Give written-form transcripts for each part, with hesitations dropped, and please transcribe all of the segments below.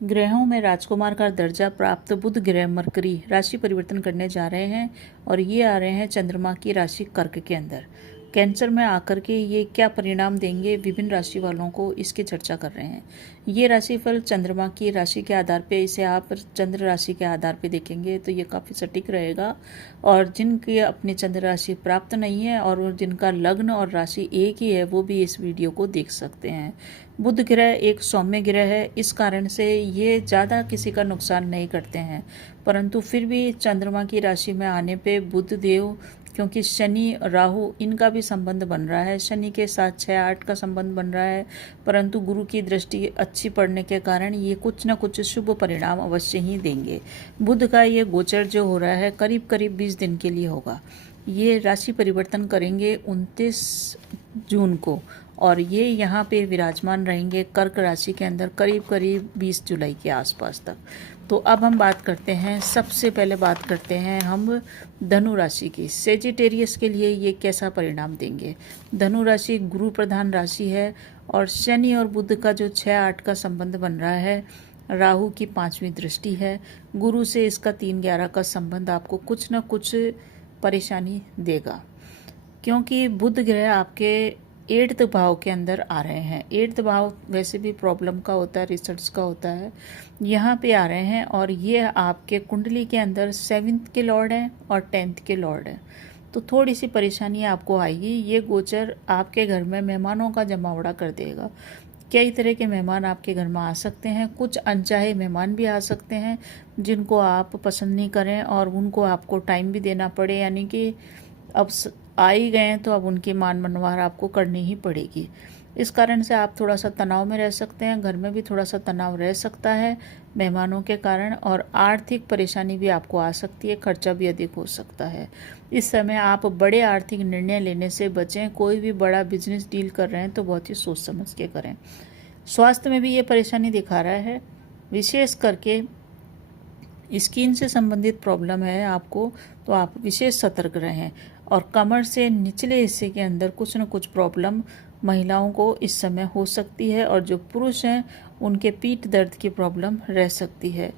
ग्रहों में राजकुमार का दर्जा प्राप्त बुध ग्रह मरकरी राशि परिवर्तन करने जा रहे हैं और ये आ रहे हैं चंद्रमा की राशि कर्क के अंदर। कैंसर में आकर के ये क्या परिणाम देंगे विभिन्न राशि वालों को, इसकी चर्चा कर रहे हैं। ये राशिफल चंद्रमा की राशि के आधार पे, इसे आप चंद्र राशि के आधार पे देखेंगे तो ये काफ़ी सटीक रहेगा। और जिनकी अपनी चंद्र राशि प्राप्त नहीं है और जिनका लग्न और राशि एक ही है, वो भी इस वीडियो को देख सकते हैं। बुध ग्रह एक सौम्य ग्रह है, इस कारण से ये ज़्यादा किसी का नुकसान नहीं करते हैं, परंतु फिर भी चंद्रमा की राशि में आने पे बुध देव, क्योंकि शनि राहु इनका भी संबंध बन रहा है, शनि के साथ 6-8 का संबंध बन रहा है, परंतु गुरु की दृष्टि अच्छी पड़ने के कारण ये कुछ न कुछ शुभ परिणाम अवश्य ही देंगे। बुध का ये गोचर जो हो रहा है करीब करीब 20 दिन के लिए होगा। ये राशि परिवर्तन करेंगे 29 जून को और ये यहाँ पे विराजमान रहेंगे कर्क राशि के अंदर करीब करीब 20 जुलाई के आसपास तक। तो अब हम बात करते हैं, सबसे पहले बात करते हैं हम धनु राशि की। सेजिटेरियस के लिए ये कैसा परिणाम देंगे। धनु राशि गुरु प्रधान राशि है और शनि और बुध का जो 6-8 का संबंध बन रहा है, राहु की 5वीं दृष्टि है, गुरु से इसका 3-11 का संबंध आपको कुछ न कुछ परेशानी देगा, क्योंकि बुध ग्रह आपके 8th भाव के अंदर आ रहे हैं। 8th भाव वैसे भी प्रॉब्लम का होता है, रिसर्च का होता है, यहाँ पे आ रहे हैं और ये आपके कुंडली के अंदर 7th के लॉर्ड हैं और 10th के लॉर्ड हैं। तो थोड़ी सी परेशानी आपको आएगी। ये गोचर आपके घर में मेहमानों का जमावड़ा कर देगा। कई तरह के मेहमान आपके घर में आ सकते हैं, कुछ अनचाहे मेहमान भी आ सकते हैं जिनको आप पसंद नहीं करें और उनको आपको टाइम भी देना पड़े, यानी कि अब आ ही गए हैं तो अब उनकी मान मनवार आपको करनी ही पड़ेगी। इस कारण से आप थोड़ा सा तनाव में रह सकते हैं, घर में भी थोड़ा सा तनाव रह सकता है मेहमानों के कारण, और आर्थिक परेशानी भी आपको आ सकती है, खर्चा भी अधिक हो सकता है। इस समय आप बड़े आर्थिक निर्णय लेने से बचें। कोई भी बड़ा बिजनेस डील कर रहे हैं तो बहुत ही सोच समझ के करें। स्वास्थ्य में भी ये परेशानी दिखा रहा है, विशेष करके स्किन से संबंधित प्रॉब्लम है आपको, तो आप विशेष सतर्क रहें। और कमर से निचले हिस्से के अंदर कुछ न कुछ प्रॉब्लम महिलाओं को इस समय हो सकती है और जो पुरुष हैं उनके पीठ दर्द की प्रॉब्लम रह सकती है।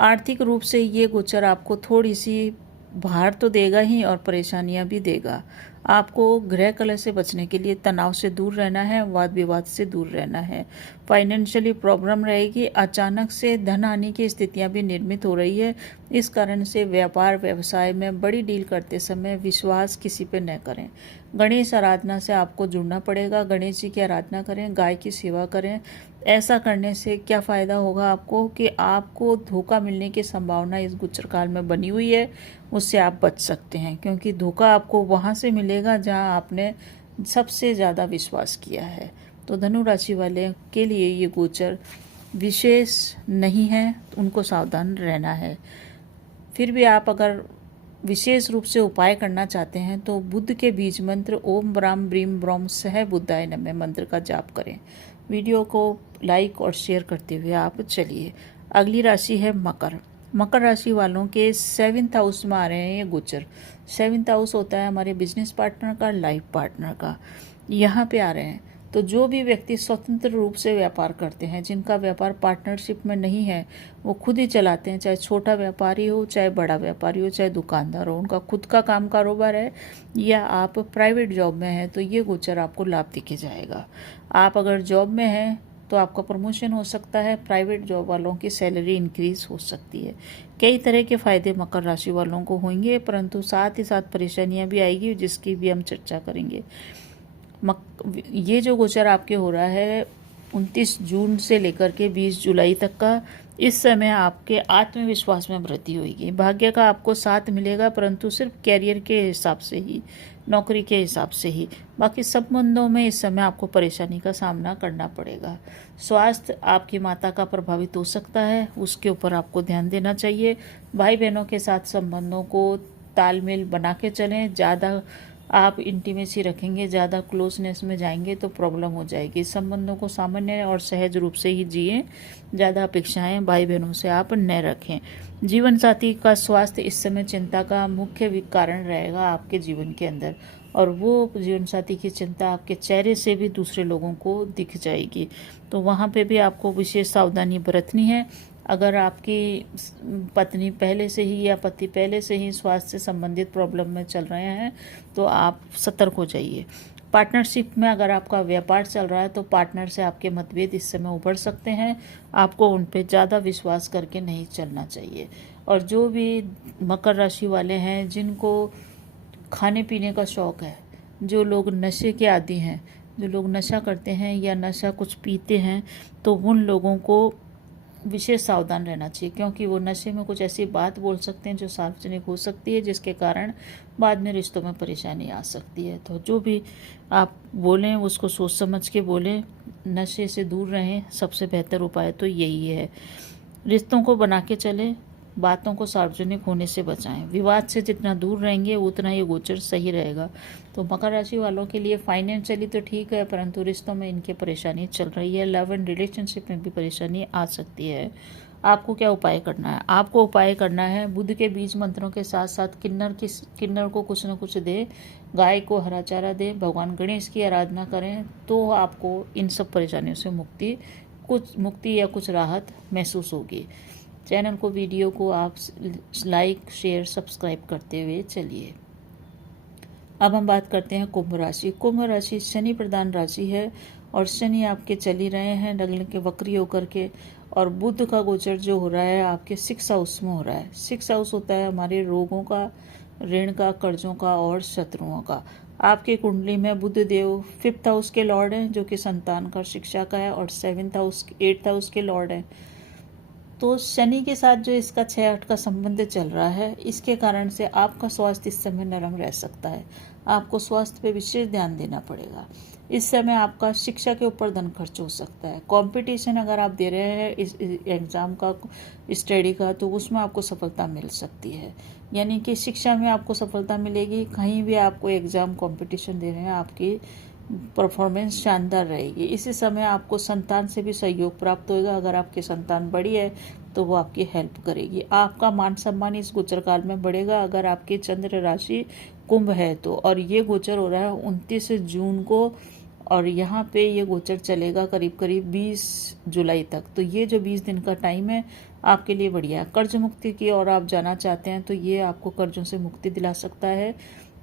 आर्थिक रूप से ये गोचर आपको थोड़ी सी भार तो देगा ही और परेशानियां भी देगा। आपको ग्रह कलह से बचने के लिए तनाव से दूर रहना है, वाद विवाद से दूर रहना है। फाइनेंशियली प्रॉब्लम रहेगी, अचानक से धन हानि की स्थितियां भी निर्मित हो रही है। इस कारण से व्यापार व्यवसाय में बड़ी डील करते समय विश्वास किसी पे न करें। गणेश आराधना से आपको जुड़ना पड़ेगा, गणेश जी की आराधना करें, गाय की सेवा करें। ऐसा करने से क्या फ़ायदा होगा आपको कि आपको धोखा मिलने की संभावना इस गोचर काल में बनी हुई है, उससे आप बच सकते हैं, क्योंकि धोखा आपको वहाँ से मिलेगा जहाँ आपने सबसे ज़्यादा विश्वास किया है। तो धनु राशि वाले के लिए ये गोचर विशेष नहीं है, उनको सावधान रहना है। फिर भी आप अगर विशेष रूप से उपाय करना चाहते हैं तो बुद्ध के बीज मंत्र ओम ब्राम ब्रीम ब्रोम सह बुद्धाय नमः मंत्र का जाप करें। वीडियो को लाइक और शेयर करते हुए आप चलिए। अगली राशि है मकर। मकर राशि वालों के 7th हाउस में आ रहे हैं ये गोचर। 7th हाउस होता है हमारे बिजनेस पार्टनर का, लाइफ पार्टनर का। यहाँ पे आ रहे हैं तो जो भी व्यक्ति स्वतंत्र रूप से व्यापार करते हैं, जिनका व्यापार पार्टनरशिप में नहीं है, वो खुद ही चलाते हैं, चाहे छोटा व्यापारी हो, चाहे बड़ा व्यापारी हो, चाहे दुकानदार हो, उनका खुद का काम कारोबार है या आप प्राइवेट जॉब में हैं, तो ये गोचर आपको लाभ दिखे जाएगा। आप अगर जॉब में हैं तो आपका प्रमोशन हो सकता है, प्राइवेट जॉब वालों की सैलरी इंक्रीज हो सकती है। कई तरह के फायदे मकर राशि वालों को होंगे, परंतु साथ ही साथ परेशानियां भी आएगी, जिसकी भी हम चर्चा करेंगे। ये जो गोचर आपके हो रहा है 29 जून से लेकर के 20 जुलाई तक का, इस समय आपके आत्मविश्वास में वृद्धि होगी। भाग्य का आपको साथ मिलेगा, परंतु सिर्फ कैरियर के हिसाब से ही, नौकरी के हिसाब से ही। बाकी संबंधों में इस समय आपको परेशानी का सामना करना पड़ेगा। स्वास्थ्य आपकी माता का प्रभावित हो सकता है, उसके ऊपर आपको ध्यान देना चाहिए। भाई बहनों के साथ संबंधों को तालमेल बना के चलें। ज़्यादा आप इंटीमेसी रखेंगे, ज़्यादा क्लोजनेस में जाएंगे तो प्रॉब्लम हो जाएगी। संबंधों को सामान्य और सहज रूप से ही जिएं। ज़्यादा अपेक्षाएं भाई बहनों से आप न रखें। जीवन साथी का स्वास्थ्य इस समय चिंता का मुख्य कारण रहेगा आपके जीवन के अंदर। और वो जीवन साथी की चिंता आपके चेहरे से भी दूसरे लोगों को दिख जाएगी। तो वहाँ पे भी आपको विशेष सावधानी बरतनी है। अगर आपकी पत्नी पहले से ही या पति पहले से ही स्वास्थ्य से संबंधित प्रॉब्लम में चल रहे हैं तो आप सतर्क हो जाइए। पार्टनरशिप में अगर आपका व्यापार चल रहा है तो पार्टनर से आपके मतभेद इस समय उभर सकते हैं। आपको उन पे ज़्यादा विश्वास करके नहीं चलना चाहिए। और जो भी मकर राशि वाले हैं जिनको खाने पीने का शौक़ है, जो लोग नशे के आदी हैं, जो लोग नशा करते हैं या नशा कुछ पीते हैं, तो उन लोगों को विशेष सावधान रहना चाहिए, क्योंकि वो नशे में कुछ ऐसी बात बोल सकते हैं जो सार्वजनिक हो सकती है, जिसके कारण बाद में रिश्तों में परेशानी आ सकती है। तो जो भी आप बोलें उसको सोच समझ के बोलें, नशे से दूर रहें। सबसे बेहतर उपाय तो यही है। रिश्तों को बना के चलें, बातों को सार्वजनिक होने से बचाएं। विवाद से जितना दूर रहेंगे उतना ये गोचर सही रहेगा। तो मकर राशि वालों के लिए फाइनेंशियली तो ठीक है, परंतु रिश्तों में इनकी परेशानी चल रही है। लव एंड रिलेशनशिप में भी परेशानी आ सकती है। आपको क्या उपाय करना है? आपको उपाय करना है बुध के बीज मंत्रों के साथ साथ किन्नर को कुछ न कुछ दे, गाय को हरा चारा दे, भगवान गणेश की आराधना करें, तो आपको इन सब परेशानियों से मुक्ति या कुछ राहत महसूस होगी। चैनल को, वीडियो को आप लाइक, शेयर, सब्सक्राइब करते हुए चलिए। अब हम बात करते हैं कुंभ राशि। कुंभ राशि शनि प्रधान राशि है और शनि आपके चल ही रहे हैं लग्न के वक्री होकर के, और बुध का गोचर जो हो रहा है आपके 6 हाउस में हो रहा है। 6 हाउस होता है हमारे रोगों का, ऋण का, कर्जों का और शत्रुओं का। आपके कुंडली में बुध देव 5th हाउस के लॉर्ड हैं, जो कि संतान का, शिक्षा का है, और 7th हाउस, 8th हाउस के लॉर्ड हैं। तो शनि के साथ जो इसका 6-8 का संबंध चल रहा है, इसके कारण से आपका स्वास्थ्य इस समय नरम रह सकता है। आपको स्वास्थ्य पे विशेष ध्यान देना पड़ेगा। इस समय आपका शिक्षा के ऊपर धन खर्च हो सकता है। कंपटीशन अगर आप दे रहे हैं इस एग्ज़ाम का, स्टडी का, तो उसमें आपको सफलता मिल सकती है। यानी कि शिक्षा में आपको सफलता मिलेगी। कहीं भी आपको एग्ज़ाम कंपटीशन दे रहे हैं, आपकी परफॉर्मेंस शानदार रहेगी। इसी समय आपको संतान से भी सहयोग प्राप्त होगा। अगर आपकी संतान बड़ी है तो वो आपकी हेल्प करेगी। आपका मान सम्मान इस गोचर काल में बढ़ेगा अगर आपकी चंद्र राशि कुंभ है तो। और ये गोचर हो रहा है 29 जून को, और यहाँ पे ये गोचर चलेगा करीब करीब 20 जुलाई तक। तो ये जो 20 दिन का टाइम है आपके लिए बढ़िया है। कर्ज मुक्ति की ओर आप जाना चाहते हैं तो ये आपको कर्जों से मुक्ति दिला सकता है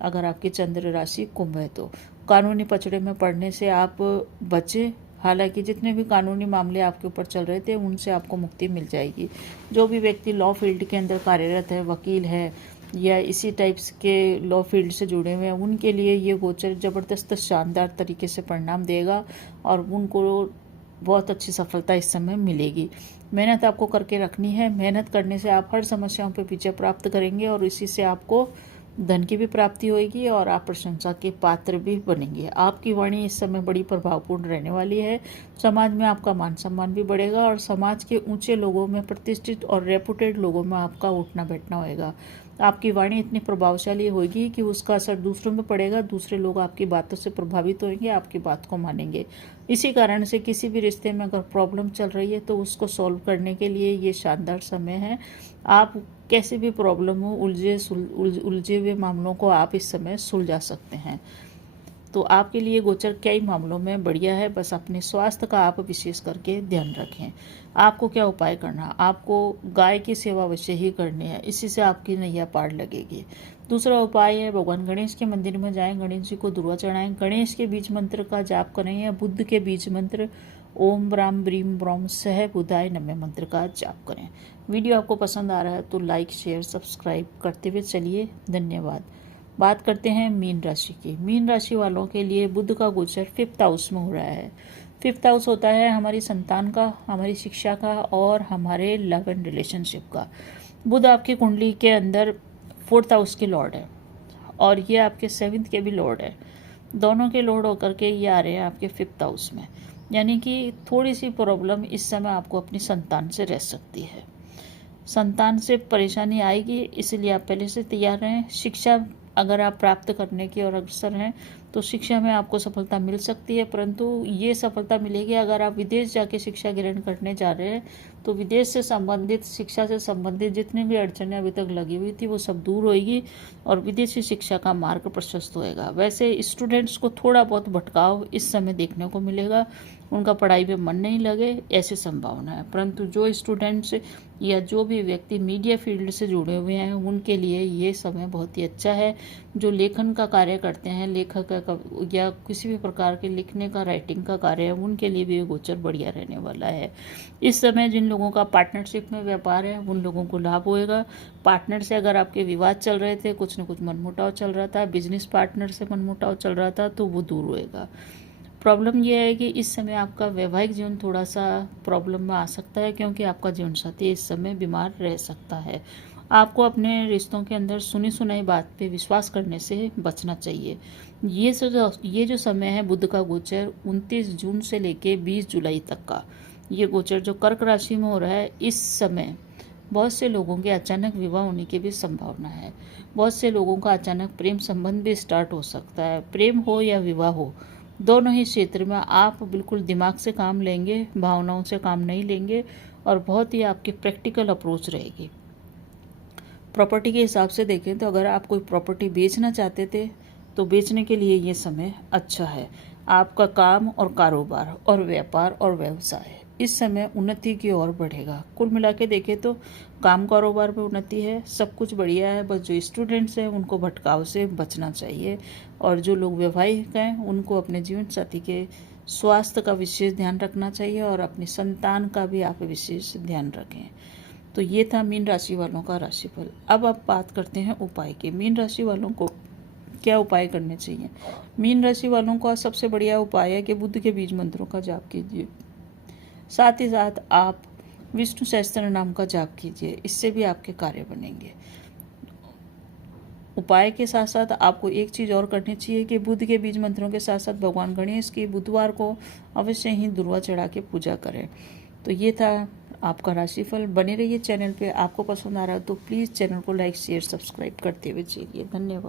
अगर आपकी चंद्र राशि कुंभ है तो। कानूनी पचड़े में पड़ने से आप बचें। हालांकि जितने भी कानूनी मामले आपके ऊपर चल रहे थे उनसे आपको मुक्ति मिल जाएगी। जो भी व्यक्ति लॉ फील्ड के अंदर कार्यरत है, वकील है या इसी टाइप्स के लॉ फील्ड से जुड़े हुए हैं, उनके लिए ये गोचर ज़बरदस्त शानदार तरीके से परिणाम देगा और उनको बहुत अच्छी सफलता इस समय मिलेगी। मेहनत आपको करके रखनी है। मेहनत करने से आप हर समस्याओं पर विजय प्राप्त करेंगे और इसी से आपको धन की भी प्राप्ति होगी और आप प्रशंसा के पात्र भी बनेंगे। आपकी वाणी इस समय बड़ी प्रभावपूर्ण रहने वाली है। समाज में आपका मान सम्मान भी बढ़ेगा और समाज के ऊंचे लोगों में, प्रतिष्ठित और रेपुटेड लोगों में आपका उठना बैठना होएगा। आपकी वाणी इतनी प्रभावशाली होगी कि उसका असर दूसरों में पड़ेगा। दूसरे लोग आपकी बातों से प्रभावित होंगे, आपकी बात को मानेंगे। इसी कारण से किसी भी रिश्ते में अगर प्रॉब्लम चल रही है तो उसको सॉल्व करने के लिए ये शानदार समय है। आप कैसे भी प्रॉब्लम हो, उलझे हुए मामलों को आप इस समय सुलझा सकते हैं। तो आपके लिए गोचर कई मामलों में बढ़िया है। बस अपने स्वास्थ्य का आप विशेष करके ध्यान रखें। आपको क्या उपाय करना? आपको गाय की सेवा अवश्य ही करनी है, इसी से आपकी नैया पार लगेगी। दूसरा उपाय है भगवान गणेश के मंदिर में जाएं, गणेश जी को दुर्वा चढ़ाएं, गणेश के बीज मंत्र का जाप करें या बुद्ध के बीज मंत्र ओम ब्राम ब्रीम ब्रोम सह बुधाय नमः मंत्र का जाप करें। वीडियो आपको पसंद आ रहा है तो लाइक, शेयर, सब्सक्राइब करते हुए चलिए। धन्यवाद। बात करते हैं मीन राशि की। मीन राशि वालों के लिए बुध का गोचर 5th हाउस में हो रहा है। 5th हाउस होता है हमारी संतान का, हमारी शिक्षा का और हमारे लव एंड रिलेशनशिप का। बुध आपकी कुंडली के अंदर 4th हाउस के लॉर्ड है और ये आपके 7th के भी लॉर्ड है। दोनों के लॉर्ड होकर के ये आ रहे हैं आपके 5th हाउस में। यानी कि थोड़ी सी प्रॉब्लम इस समय आपको अपनी संतान से रह सकती है। संतान से परेशानी आएगी, इसलिए आप पहले से तैयार रहें। शिक्षा अगर आप प्राप्त करने की और अग्रसर हैं तो शिक्षा में आपको सफलता मिल सकती है, परंतु ये सफलता मिलेगी अगर आप विदेश जाके शिक्षा ग्रहण करने जा रहे हैं। तो विदेश से संबंधित, शिक्षा से संबंधित जितनी भी अड़चनें अभी तक लगी हुई थी वो सब दूर होएगी और विदेशी शिक्षा का मार्ग प्रशस्त होएगा। वैसे स्टूडेंट्स को थोड़ा बहुत भटकाव इस समय देखने को मिलेगा, उनका पढ़ाई पे मन नहीं लगे, ऐसी संभावना है। परंतु जो स्टूडेंट्स या जो भी व्यक्ति मीडिया फील्ड से जुड़े हुए हैं उनके लिए ये समय बहुत ही अच्छा है। जो लेखन का कार्य करते हैं, लेखक या किसी भी प्रकार के लिखने का, राइटिंग का कार्य है, उनके लिए भी ये गोचर बढ़िया रहने वाला है। इस समय जिन लोगों का पार्टनरशिप में व्यापार है उन लोगों को लाभ होएगा। पार्टनर से अगर आपके विवाद चल रहे थे, कुछ न कुछ मनमुटाव चल रहा था, बिजनेस पार्टनर से मनमुटाव चल रहा था, तो वो दूर होएगा। प्रॉब्लम यह है कि इस समय आपका वैवाहिक जीवन थोड़ा सा प्रॉब्लम में आ सकता है, क्योंकि आपका जीवन साथी इस समय बीमार रह सकता है। आपको अपने रिश्तों के अंदर सुनी सुनाई बात पे विश्वास करने से बचना चाहिए। ये जो समय है बुध का गोचर 29 जून से लेके 20 जुलाई तक का, ये गोचर जो कर्क राशि में हो रहा है, इस समय बहुत से लोगों के अचानक विवाह होने की भी संभावना है। बहुत से लोगों का अचानक प्रेम संबंध भी स्टार्ट हो सकता है। प्रेम हो या विवाह हो, दोनों ही क्षेत्र में आप बिल्कुल दिमाग से काम लेंगे, भावनाओं से काम नहीं लेंगे और बहुत ही आपकी प्रैक्टिकल अप्रोच रहेगी। प्रॉपर्टी के हिसाब से देखें तो अगर आप कोई प्रॉपर्टी बेचना चाहते थे तो बेचने के लिए ये समय अच्छा है। आपका काम और कारोबार और व्यापार और व्यवसाय इस समय उन्नति की ओर बढ़ेगा। कुल मिला के देखें तो काम कारोबार में उन्नति है, सब कुछ बढ़िया है। बस जो स्टूडेंट्स हैं उनको भटकाव से बचना चाहिए और जो लोग वैवाहिक हैं उनको अपने जीवन साथी के स्वास्थ्य का विशेष ध्यान रखना चाहिए और अपनी संतान का भी आप विशेष ध्यान रखें। तो ये था मीन राशि वालों का राशिफल। अब आप बात करते हैं उपाय की। मीन राशि वालों को क्या उपाय करने चाहिए। मीन राशि वालों का सबसे बढ़िया उपाय है कि बुध के बीज मंत्रों का जाप कीजिए। साथ ही साथ आप विष्णु सहस्त्र नाम का जाप कीजिए, इससे भी आपके कार्य बनेंगे। उपाय के साथ साथ आपको एक चीज़ और करनी चाहिए कि बुध के बीज मंत्रों के साथ साथ भगवान गणेश की बुधवार को अवश्य ही दुर्वा चढ़ा के पूजा करें। तो ये था आपका राशिफल। बने रहिए चैनल पे। आपको पसंद आ रहा है तो प्लीज़ चैनल को लाइक शेयर सब्सक्राइब करते हुए चलिए। धन्यवाद।